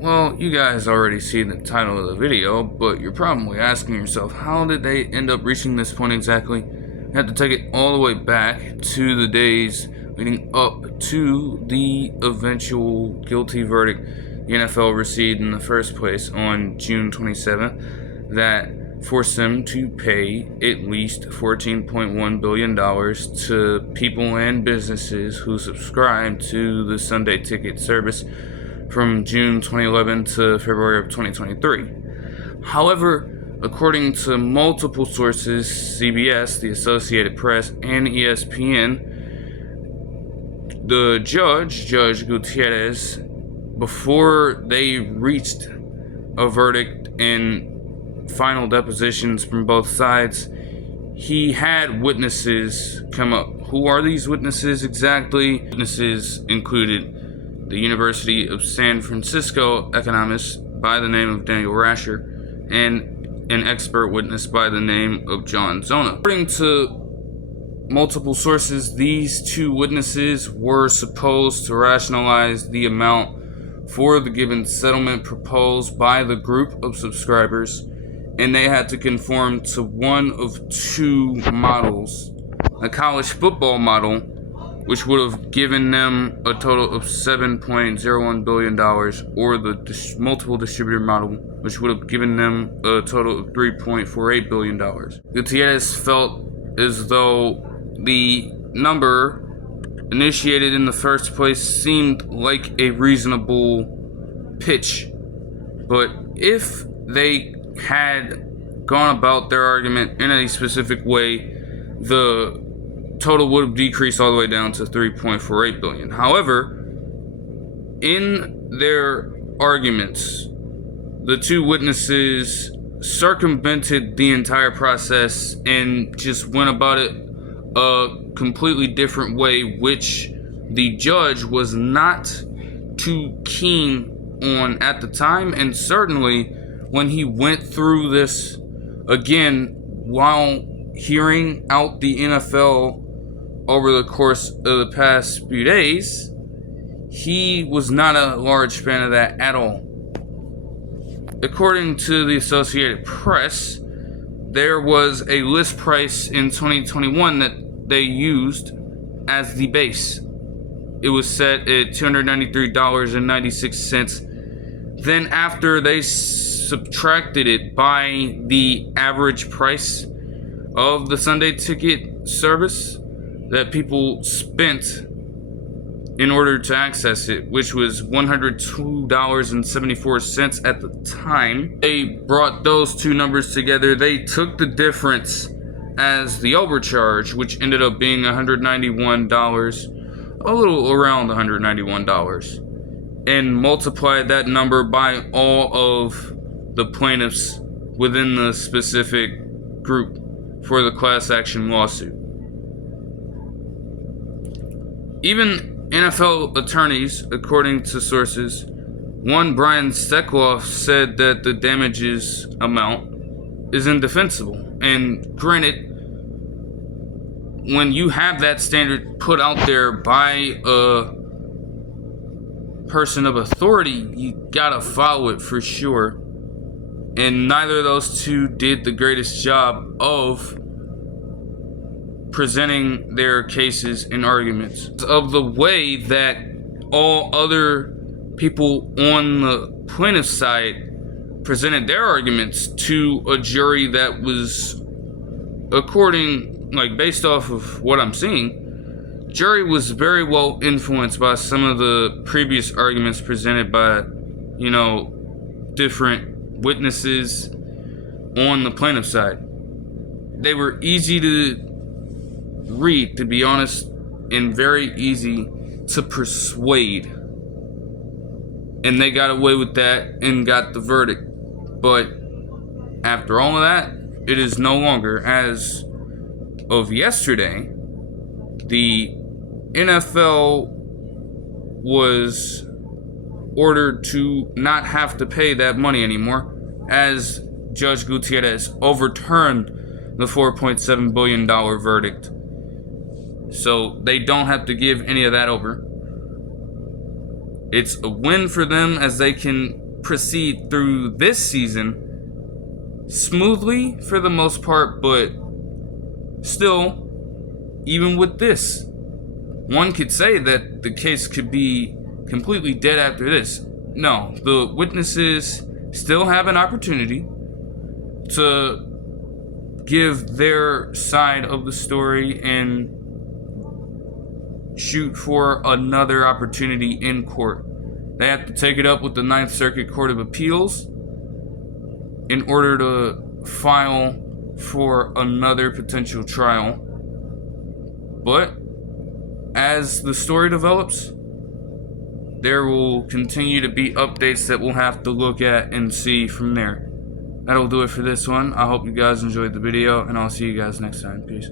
Well, you guys already see the title of the video, but you're probably asking yourself, how did they end up reaching this point exactly? You have to take it all the way back to the days leading up to the eventual guilty verdict the NFL received in the first place on June 27th that forced them to pay at least $14.1 billion to people and businesses who subscribed to the Sunday Ticket service from June 2011 to February of 2023. However, according to multiple sources, CBS, the Associated Press, and ESPN, the Judge Gutierrez, before they reached a verdict and final depositions from both sides, he had witnesses come up. Who are these witnesses exactly? Witnesses included the University of San Francisco economist by the name of Daniel Rasher, and an expert witness by the name of John Zona. According to multiple sources, these two witnesses were supposed to rationalize the amount for the given settlement proposed by the group of subscribers, and they had to conform to one of two models: a college football model, which would have given them a total of $7.01 billion, or the multiple distributor model, which would have given them a total of $3.48 billion. Gutierrez felt as though the number initiated in the first place seemed like a reasonable pitch, but if they had gone about their argument in a specific way, the total would have decreased all the way down to $3.48 billion. However, in their arguments, the two witnesses circumvented the entire process and just went about it a completely different way, which the judge was not too keen on at the time, and certainly when he went through this again while hearing out the NFL over the course of the past few days, he was not a large fan of that at all. According to the Associated Press, there was a list price in 2021 that they used as the base. It was set at $293.96. Then after they subtracted it by the average price of the Sunday Ticket service that people spent in order to access it, which was $102.74 at the time. They brought those two numbers together. They took the difference as the overcharge, which ended up being $191, a little around $191, and multiplied that number by all of the plaintiffs within the specific group for the class action lawsuit. Even NFL attorneys, according to sources, one Brian Steckloff said that the damages amount is indefensible. And granted, when you have that standard put out there by a person of authority, you gotta follow it for sure. And neither of those two did the greatest job of presenting their cases and arguments. Of the way that all other people on the plaintiff's side presented their arguments to a jury that was, based off of what I'm seeing, jury was very well influenced by some of the previous arguments presented by, different witnesses on the plaintiff's side. They were easy to read, to be honest, and very easy to persuade. And they got away with that and got the verdict. But after all of that, it is no longer. As of yesterday, the NFL was ordered to not have to pay that money anymore, as Judge Gutierrez overturned the $4.7 billion verdict. So they don't have to give any of that over. It's a win for them, as they can proceed through this season smoothly for the most part, but still, even with this, one could say that the case could be completely dead after this. No, the witnesses still have an opportunity to give their side of the story and shoot for another opportunity in court. They have to take it up with the Ninth Circuit Court of Appeals in order to file for another potential trial. But as the story develops, there will continue to be updates that we'll have to look at and see from there. That'll do it for this one. I hope you guys enjoyed the video, and I'll see you guys next time. Peace.